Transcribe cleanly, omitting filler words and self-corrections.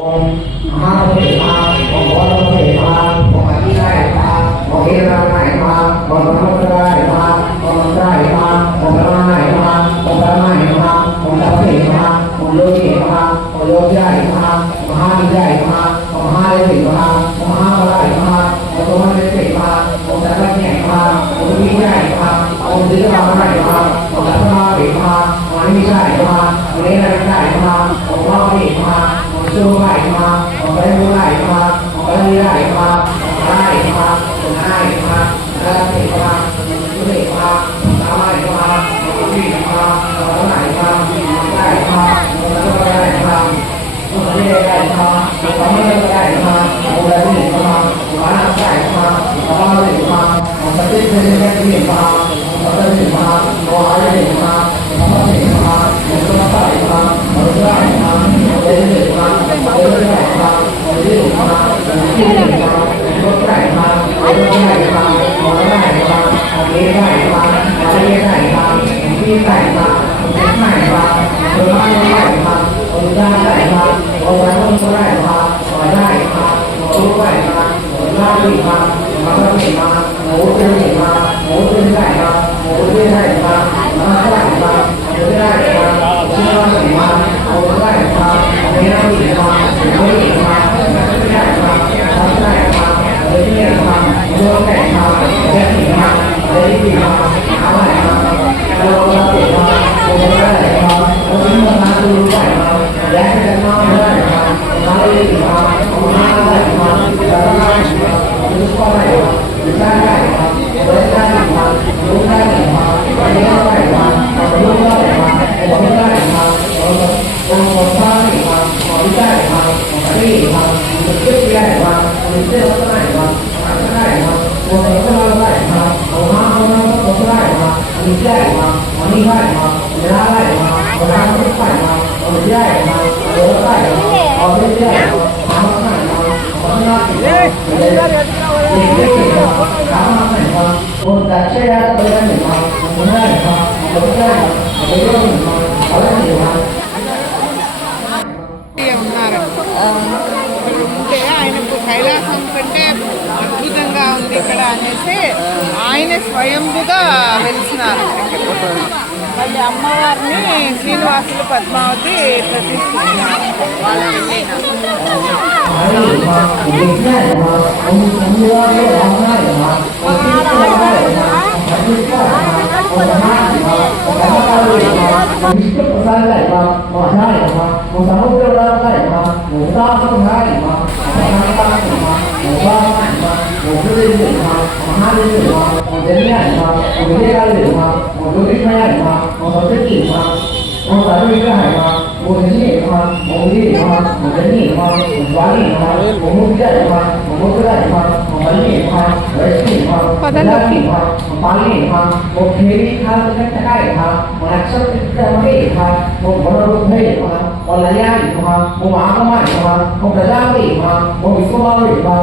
องมหาเถระองค์วรเถระองค์อธิราชาองค์เอราไนมาองค์พระพุทธราชาองค์พระราชาองค์พระนายมาองค์พระนายมาองค์พระเถระองค์โยเถระองค์โยใหญ่มามหาใหญ่มามหาเถระมหาราชมาองค์พระเถระองค์พระใหญ่มาองค์ใหญ่มาองค์เทระราชมาองค์พระราชมาองค์ใหญ่มาองค์เอราไนมาองค์พระเถระช่วยให้มาออกไปดูให้มาออกไปได้มาได้มาได้มาได้มาได้มาได้มาวิ่งมาได้มาได้มาได้มาได้มาทำไม่ได้มาได้มามาได้มามาได้มาปฏิเสธได้มาปฏิเสธมาโอ้ยได้มาทำไม่ได้มาไม่ได้มาไม่ได้มาได้มาได้มาได้มาที่ได้มาได้มาได้มาได้มาที่ได้มาได้มาที่ได้มาได้มาตัวมาได้มาตัวได้มาตัวเราต้องได้มาได้มาตัวได้มาได้มามาได้มาโอ้ได้มาโอ้ได้มาโอ้ได้มามาได้มาได้มาที่ได้มาโอ้ได้มาไม่ได้มาไม่ได้มาได้มาทำได้มาได้มาโดนได้มาได้มาได้มาอะไรมาเราได้มาโอ้ได้มาโอ้ได้มาดูได้มาและจะนอนได้มาเราได้มาโอ้ได้มาจะได้มาดูก็ได้มาได้มาได้มาดูได้มาได้มาดูได้มาโอ้ได้มาโอ้ได้มาโอ้ได้มาได้มาเชื่อได้มาเชื่อได้มาได้มาโอ้ได้มาโอ้มาโอ้ได้มาได้มาอันนี้ได้มาได้มาโอ้ได้มาโอ้ได้มาโอ้ได้มาโอ้ได้มาทำได้มาโอ้ได้มาโอ้ได้เชื่อได้มาโอ้ได้มาโอ้ได้มาโอ้ได้มาโอ้ได้มาఉంటే ఆయనకు కైలాసం కంటే అద్భుతంగా ఉంది ఇక్కడ అనేసి ఆయన స్వయంభుగా వెలిసినారు. మళ్ళీ అమ్మవారిని శ్రీనివాసులు పద్మావతి ప్రతిష్ఠించారు. विष्णु प्रसाद लाइमा महारायमा समुद्र लाइमा उदासनायमा महारायमा उदासनायमा उदयमा महादेवमा उदयमा उदयकालेमा उदयमयमा उदयकीमा उदयविग्रहमा उदयमा उदयमा उदयमा उदयमा उदयमा उदयमा उदयमा वैष्णवमा पदलकीमा पालीमा उखेरीमा उदयकायमा मनक्षत्रिमा उभररुद्धयमा उलयायमा उमागमयमा उप्रजापयमा उविश्वमावयमा